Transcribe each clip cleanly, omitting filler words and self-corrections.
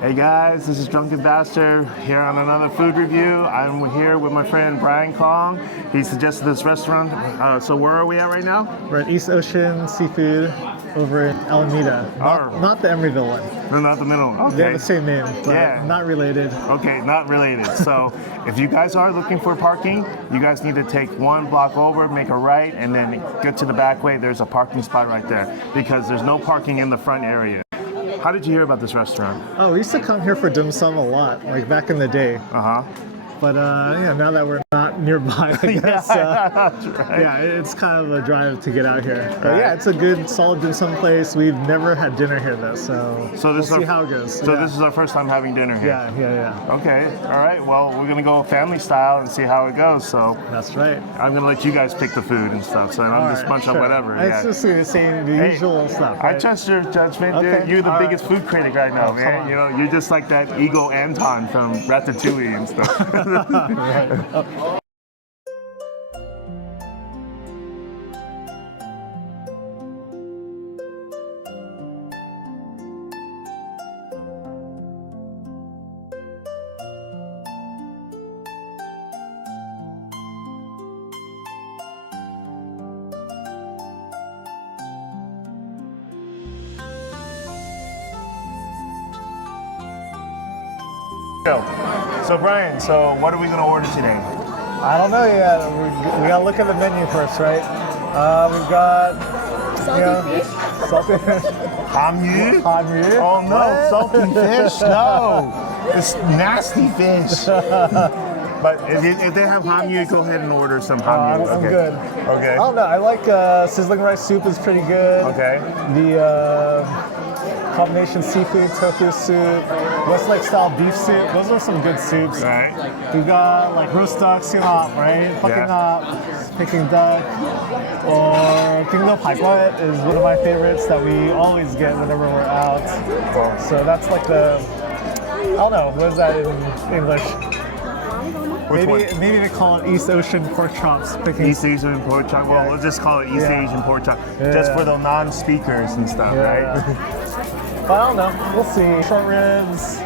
Hey guys, this is Drunken Bastard here on another food review. I'm here with my friend Brian Kong. He suggested this restaurant. So where are we at right now? We're at East Ocean Seafood over in Alameda. Not the Emeryville one. No, not the middle. Okay. They have the same name, but yeah. Not related. Okay, not related. So if you guys are looking for parking, you guys need to take one block over, make a right, and then get to the back way. There's a parking spot right there because there's no parking in the front area. How did you hear about this restaurant? Oh, we used to come here for dim sum a lot, like back in the day. But yeah, now that we're not nearby, I guess. That's right. Yeah, it's kind of a drive to get out here. But yeah, it's a good, solid dim sum place. We've never had dinner here though, so we'll see how it goes. So this is our first time having dinner here. Yeah. Okay, all right. Well, we're gonna go family style and see how it goes. So that's right. I'm gonna let you guys pick the food and stuff. So I'm just munch up whatever. It's just the same, the usual stuff. Right? I trust your judgment. Okay. You're the biggest food critic right now, man. You know, you're just like that Ego Anton from Ratatouille and stuff. Right. So Brian, what are we gonna order today? I don't know yet. We gotta look at the menu first, right? We've got salty fish. Salty fish. Hamyu? Hamyu? Oh no, what? salty fish? No, it's nasty fish. But if they have hamyu, go ahead and order some hamyu. I'm good. Okay. I don't know. I like sizzling rice soup is pretty good. Okay. The combination seafood tofu soup, Westlake style beef soup. Those are some good soups. Right. We've got like roast duck, sinop, right? Fucking up, Peking duck, or Gingo Paquat is one of my favorites that we always get whenever we're out. So that's like I don't know, what is that in English? Maybe they call it East Ocean pork chops. East Asian pork chop. Well, we'll just call it East Asian pork chop, just for the non-speakers and stuff, right? But I don't know. We'll see. Short ribs,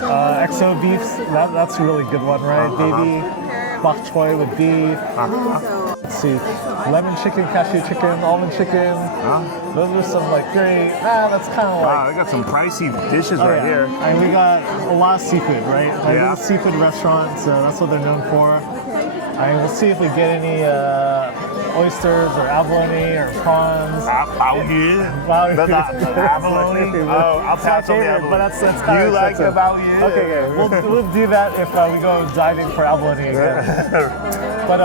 XO beefs. That's a really good one, right? Baby bok choy with beef. Let's see. Lemon chicken, cashew chicken, almond chicken. Those are some like great. That's kind of like. Wow, they got some pricey dishes right here. And we got a lot of seafood, right? Like it's a seafood restaurant, so that's what they're known for. We'll see if we get any oysters or abalone or prawns. Abalone? Abalone? Oh, I'll pass on the abalone. But that's kind of you like abalone? Okay, good. We'll do that if we go diving for abalone again. But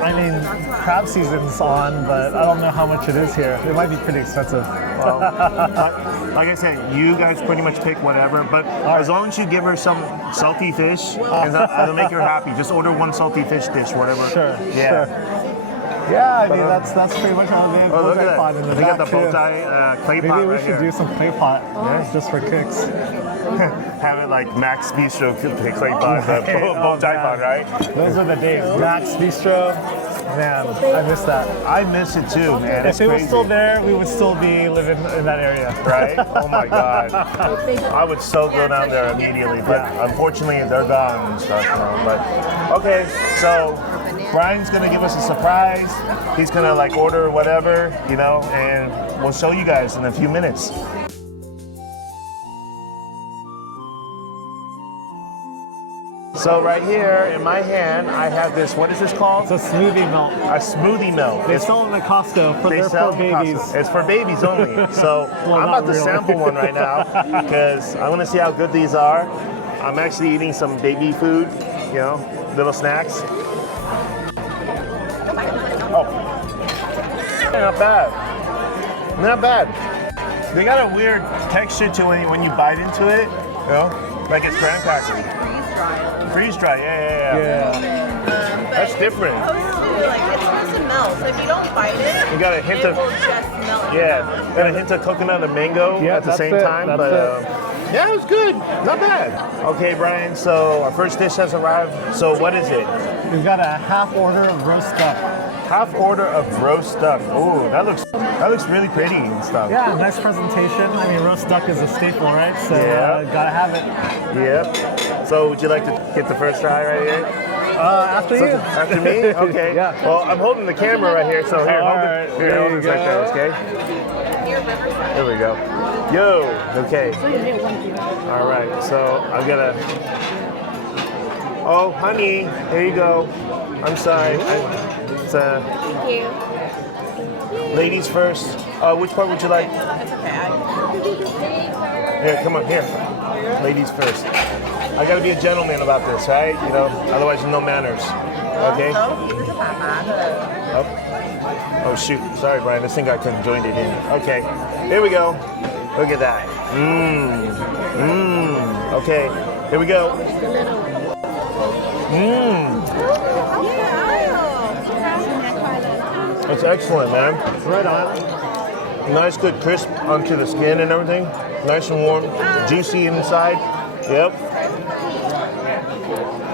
I mean, crab season's on, but I don't know how much it is here. It might be pretty expensive. Well, like I said, you guys pretty much pick whatever, but as long as you give her some salty fish, it'll make her happy. Just order one salty fish dish, whatever. Sure. Yeah, I mean, that's pretty much all they have. Oh, look at pot in the they got the bow tie clay pot. Maybe we should do some clay pot just for kicks. Have it like Max Bistro clay pot, bow tie pot, right? Those are the days. Max Bistro. Man, I miss that. I miss it too, man. If it was still there, we would still be living in that area. Right? Oh my God. I would so go down there immediately, but unfortunately they're gone and stuff now. But okay, so Brian's gonna give us a surprise. He's gonna like order whatever, and we'll show you guys in a few minutes. So right here in my hand, I have this, what is this called? It's a smoothie milk. A smoothie milk. They sell it in the Costco for babies. It's for babies only. So I'm about to sample one right now because I want to see how good these are. I'm actually eating some baby food, little snacks. Oh, not bad. Not bad. They got a weird texture to when you bite into it, like it's graham cracker. Freeze dry, yeah. That's different. It's supposed to melt, so if you don't bite it, you got a hint it will just melt. Yeah, got a hint of coconut and mango at the same time. Yeah, it was good. Not bad. Okay, Brian, so our first dish has arrived. So what is it? We've got a half order of roast duck. Half order of roast duck. Ooh, that looks That looks really pretty and stuff. Yeah, nice presentation. I mean, roast duck is a staple, right? So Yeah. gotta have it. Yep. So would you like to get the first try right here? After you. After me? Okay. Yeah. Well, I'm holding the camera right here, so here, All hold right, it. Here, there hold you this right there, go. okay? There we go. Yo, okay. All right, so I'm gonna. Oh, honey, here you go. I'm sorry. It's Thank you. ladies first. Which part would you like? That's okay. Here, come on, here. Ladies first. I gotta be a gentleman about this, right? You know, otherwise no manners. Okay? Oh. Oh shoot. Sorry, Brian. This thing got conjoined it in. Okay. Here we go. Look at that. Mmm. Mmm. Okay. Here we go. Mmm. It's excellent, man. Right on. Nice, good crisp onto the skin and everything. Nice and warm, juicy inside. Yep.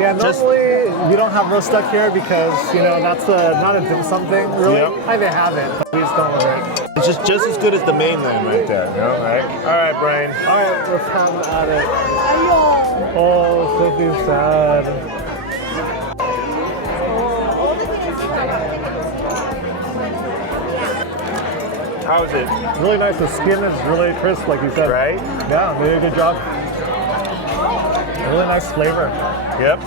Yeah, Just- normally we don't have roast duck here because, you know, that's not a dim sum thing, really. Yep. I may have it, but we just don't order it. It's just as good as the mainland right there. You know, right? All right, Brian. All right, let's have at it. Oh, Sophie's sad. How's it? Really nice. The skin is really crisp, like you said. Right? Yeah, really good job. Really nice flavor. Yep.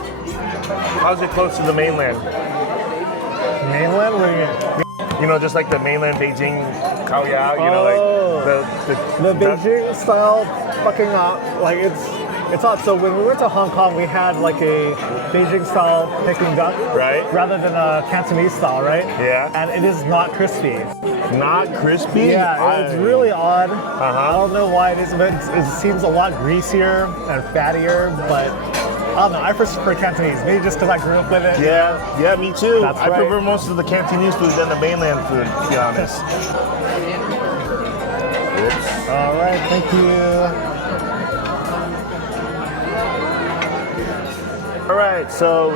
How's it close to the mainland? Mainland, what do you mean? You know, just like the mainland Beijing Kaoyao, you know, Oh. like The Beijing style fucking like it's odd. So when we went to Hong Kong, we had like a Beijing style Peking duck, Right. rather than a Cantonese style, right? Yeah. And it is not crispy. Not crispy? Yeah, it's really odd. Uh-huh. I don't know why it is, but it seems a lot greasier and fattier. But I don't know. I prefer Cantonese, maybe just because I grew up with it. Yeah, me too. That's I right. prefer most of the Cantonese food than the mainland food, to be honest. Whoops. All right, thank you. All right, so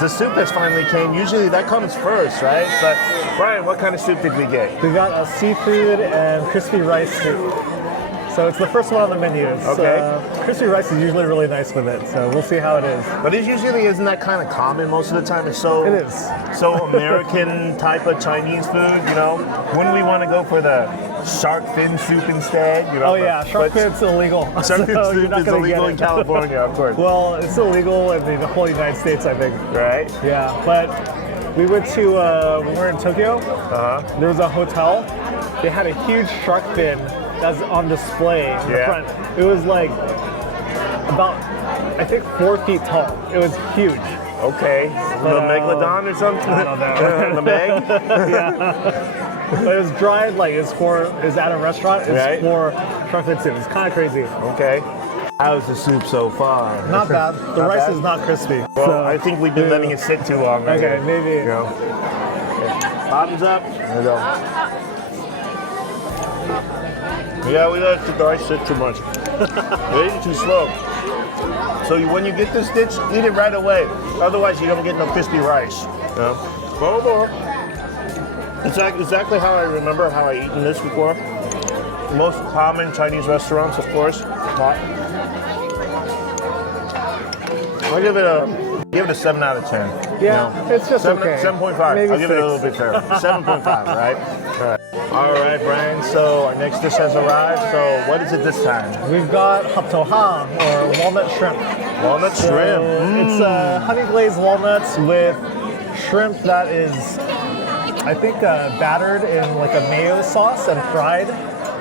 the soup has finally came. Usually that comes first, right? But Brian, what kind of soup did we get? We got a seafood and crispy rice soup. So it's the first one on the menu. It's, Okay. crispy rice is usually really nice with it, so we'll see how it is. But it usually isn't that kind of common most of the time. It's so It is. so American type of Chinese food, you know. Wouldn't we want to go for the shark fin soup instead? You know. Oh yeah, shark fin's illegal. Shark so fin you're soup not is gonna illegal get in it. California, of course. Well, it's illegal in the whole United States, I think. Right? Yeah, but we went to when we were in Tokyo. There was a hotel. They had a huge shark fin that's on display in the Yeah. front. It was like about, I think, 4 feet tall. It was huge. Okay. The megalodon or something? I don't know. The meg? But it was dried, like it's at a restaurant. It's Right. for shark fin soup. It's kind of crazy. Okay. How's the soup so far? Not bad. The Not rice bad? is not crispy. Well, so, I think we've been letting it sit too long. Right Okay, here. maybe. You know. Okay. Bottoms up. There we go. Yeah, we let the rice sit too much. We're eating too slow. So when you get this dish, eat it right away. Otherwise, you don't get no crispy rice. You know? It's exactly how I remember how I eaten this before. Most common Chinese restaurants, of course. I'll give it a 7 out of 10. Yeah, it's just 7, okay. 7.5. Maybe I'll give it a 6. little bit fair. 7.5, right? All right. All right, Brian. So our next dish has arrived. So what is it this time? We've got Haptoang, or walnut shrimp. Walnut So shrimp. It's honey glazed walnuts with shrimp that is, I think, battered in like a mayo sauce and fried.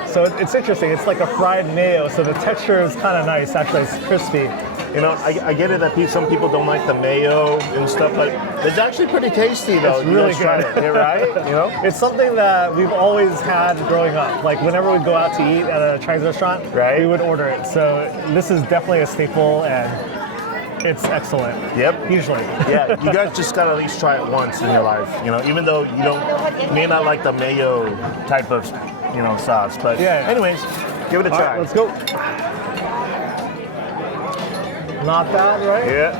So it's interesting. It's like a fried mayo, so the texture is kind of nice. Actually, it's crispy. You know, I get it that some people don't like the mayo and stuff, but it's actually pretty tasty though. It's You really guys try good. it, yeah, right? You know? It's something that we've always had growing up. Like whenever we go out to eat at a Chinese restaurant, Right. we would order it. So this is definitely a staple, and it's excellent. Yep. Usually. Yeah, you guys just gotta at least try it once in your life. You know, even though you may not like the mayo type of, sauce. But Yeah. anyways, give it a All try. right, let's go. Not bad, right? Yeah.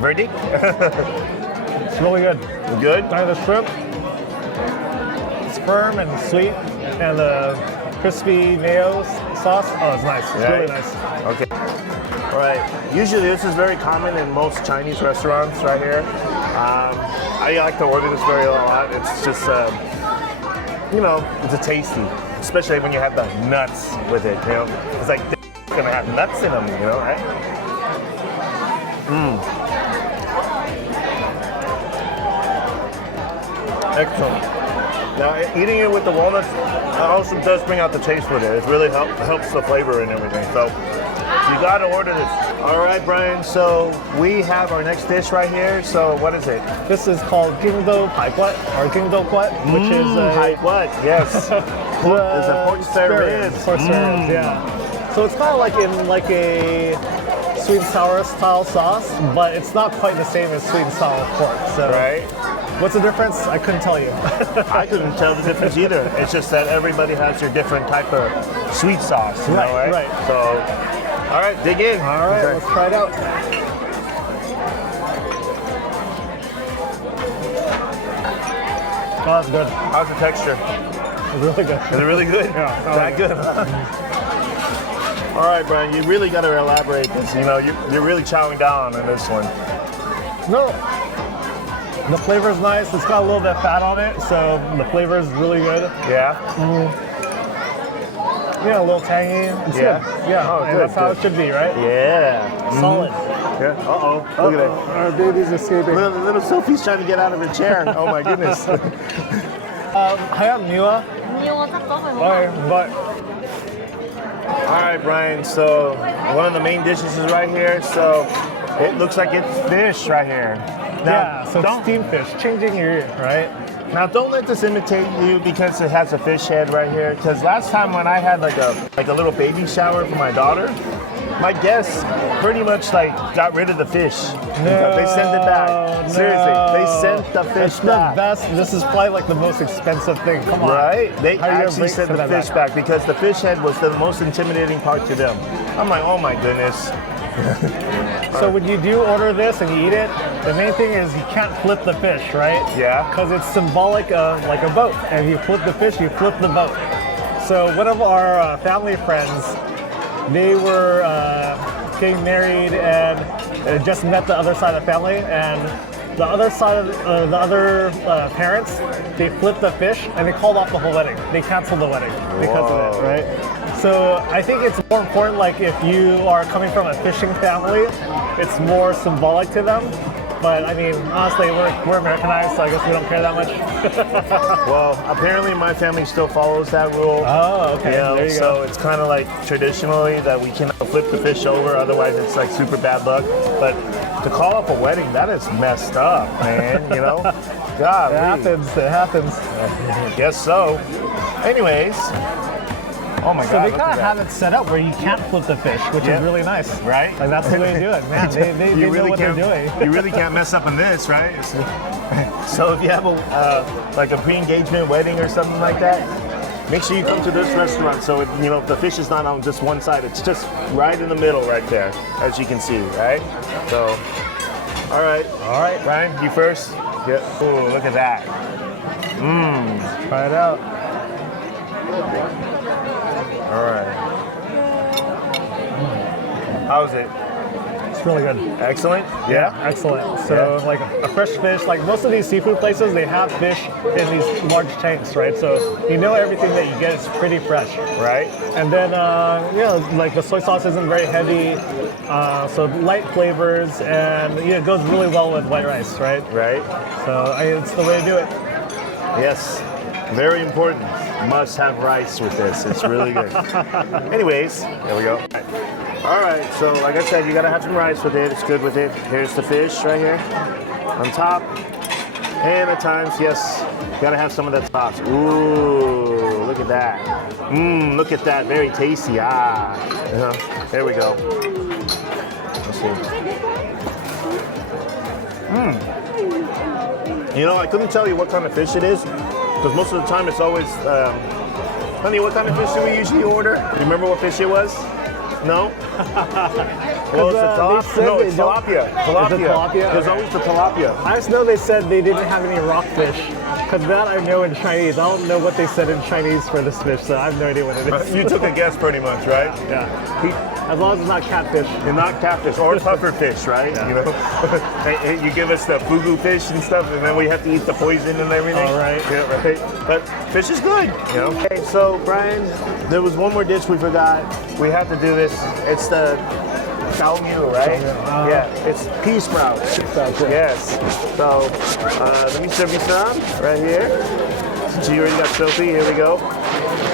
Verdict? It's really good. Good? Try the shrimp. firm and sweet, and the crispy mayo sauce. Oh, it's nice. It's really nice. Okay. All right. Usually this is very common in most Chinese restaurants right here. I like to order this very a lot. It's just, you know, it's a tasty, especially when you have the nuts with it. You know, it's like they're gonna have nuts in them. You know, right? Excellent. Now, eating it with the walnuts also does bring out the taste with it. It really helps the flavor and everything. So you gotta order this. All right, Brian. So we have our next dish right here. So what is it? This is called Gingo Paquat or Gingo Paquat, which is Paquat. Yes. It's a pork spare ribs. Pork spare ribs, yeah. So it's kind of like in like a sweet and sour style sauce, but it's not quite the same as sweet and sour pork. So Right. what's the difference? I couldn't tell you. I couldn't tell the difference either. It's just that everybody has their different type of sweet sauce. You know, right? Right. So, all right, dig in. All right, let's try it out. Oh, that's good. How's the texture? It's really good. Is it really good? Yeah. That good? All right, Brian, you really got to elaborate this. You know, you're really chowing down on this one. No. The flavor's nice. It's got a little bit of fat on it, so the flavor is really good. Yeah? Yeah, a little tangy. It's Yeah? good. Yeah, Oh, and good, that's how good. it should be, right? Yeah. Solid. Yeah. Uh-oh. Look at that. Our baby's escaping. Little Sophie's trying to get out of her chair. Oh, my goodness. Haptoang. Okay, but All right, Brian. So one of the main dishes is right here. So it looks like it's fish right here. yeah, so don't, steamed fish, changing your ear, right? now don't let this imitate you because it has a fish head right here. Because last time when I had like a little baby shower for my daughter, my guests pretty much like got rid of the fish. They sent it back. Seriously, they sent the fish It's the back. best. This is probably like the most expensive thing. Come on. Right? They How are you gonna actually sent the send fish that back because the fish head was the most intimidating part to them. I'm like, oh my goodness. So when you do order this and you eat it, the main thing is you can't flip the fish, right? Yeah. Because it's symbolic of like a boat. And if you flip the fish, you flip the boat. So one of our family friends, they were getting married and just met the other side of the family, and the other side of the other parents, they flipped the fish and they called off the whole wedding. They canceled the wedding because of it, right? So I think it's more important, like if you are coming from a fishing family, it's more symbolic to them. But I mean, honestly, we're Americanized, so I guess we don't care that much. Well, apparently my family still follows that rule. Oh, okay. You know, There you so go. it's kind of like traditionally that we cannot flip the fish over, otherwise it's like super bad luck. But to call off a wedding, that is messed up, man. You know, God. It happens. It happens. Guess so. Anyways, oh my So God. they look kind at of have that. it set up where you can't flip the fish, which Yeah. is really nice. Right? Like that's the way to do it, man. They know what they're doing. You really can't mess up on this, right? So if you have a like a pre-engagement wedding or something like that, make sure you come to this restaurant. So you know the fish is not on just one side; it's just right in the middle, right there, as you can see, right? So, all right, Ryan, you first. Yeah. Oh, look at that. Try it out. All right. How's it? It's really good. Excellent. Yeah. Excellent. So like a fresh fish, like most of these seafood places, they have fish in these large tanks, right? So you know everything that you get is pretty fresh. Right. And then, you know, like the soy sauce isn't very heavy, so light flavors, and it goes really well with white rice, right? Right. So it's the way to do it. Yes, very important. Must have rice with this. It's really good. Anyways, there we go. All right, so like I said, you gotta have some rice with it. It's good with it. Here's the fish right here on top. And at times, yes, you gotta have some of that sauce. Ooh, look at that. Look at that, very tasty. There we go. Let's see. You know, I couldn't tell you what kind of fish it is, because most of the time it's always, honey, what kind of fish do we usually order? You remember what fish it was? No? Well, it's the they said no, they it's don't- tilapia. Is it tilapia? There's Okay. always the tilapia. I just know they said they didn't have any rockfish. Because that I know in Chinese. I don't know what they said in Chinese for this fish, so I have no idea what it is. You took a guess pretty much, right? Yeah. As long as it's not catfish. You're not catfish or puffer fish, right? Yeah. You know, you give us the fugu fish and stuff, and then we have to eat the poison and everything. All right. Yeah, right. But fish is good, you know. Okay, so Brian, there was one more dish we forgot. We have to do this. It's the Xiao Yu, right? Yeah, it's pea sprouts. Sprouts, yeah. Yes. So let me serve you some right here. So you already got Sophie. Here we go.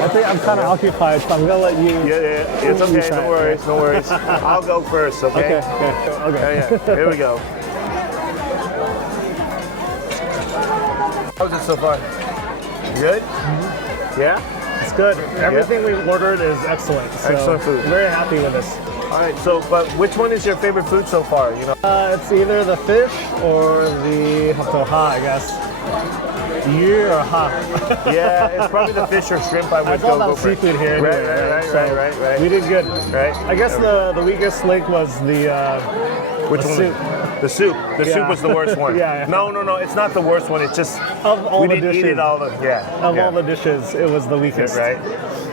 I think I'm kind of occupied, so I'm going to let you. Yeah, it's okay. No worries, no worries. I'll go first, okay? Okay. Yeah. Here we go. How's it so far? Good? Yeah? It's good. Everything we've ordered is excellent. So Excellent food. Very happy with this. All right, so, but which one is your favorite food so far? You know, It's either the fish or the Haptoang, I guess. Yu or ha. yeah, it's probably the fish or shrimp I would It's all go about for. seafood here anyway, Right. We did good. Right. I guess the weakest link was the Which the one? soup. The soup. The Yeah. soup was the worst one. Yeah. No, it's not the worst one. It's just Of all we the didn't eat dishes. it all. Of all the dishes, it was the weakest. Right.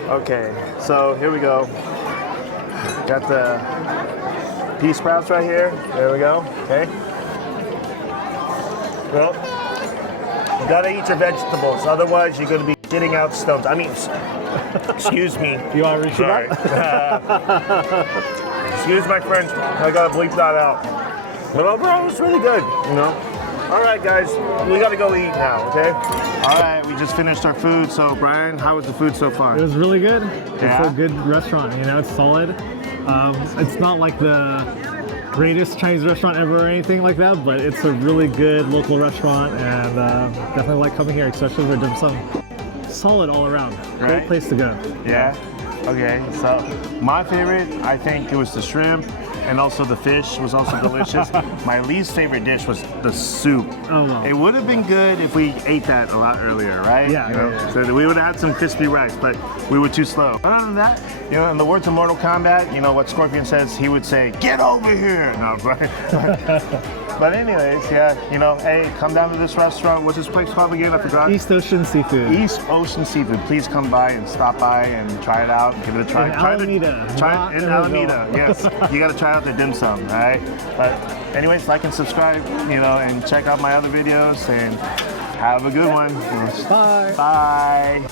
Okay. So here we go. Got the pea sprouts right here. There we go. Okay. Well, you gotta eat your vegetables, otherwise you're gonna be shitting out stones. I mean, excuse me. You want to reach it Sorry. up? Excuse my French. I gotta bleep that out. But overall, it was really good. You know. All right, guys, we gotta go eat now. Okay. All right, we just finished our food. So, Brian, how was the food so far? It was really good. Yeah? It's a good restaurant. You know, it's solid. It's not like the greatest Chinese restaurant ever or anything like that, but it's a really good local restaurant, and definitely like coming here, especially for dim sum. Solid all around. Great Right. place to go. Yeah. Okay. So, my favorite, I think it was the shrimp, and also the fish was also delicious. My least favorite dish was the soup. Oh, wow. It would have been good if we ate that a lot earlier, right? Yeah, You know? yeah. So we would have had some crispy rice, but we were too slow. Other than that, you know, in the words of Mortal Kombat, you know what Scorpion says, he would say, "Get over here!" No, right? But anyways, yeah, you know, hey, come down to this restaurant. What's this place called again? I forgot. East Ocean Seafood. East Ocean Seafood. Please come by and stop by and try it out. Give it a try. In Try Alameda, Try not it in in Alameda. Rizal. Yes, you got to try out the dim sum. All right. But anyways, like and subscribe. You know, and check out my other videos and have a good one. Bye. Bye.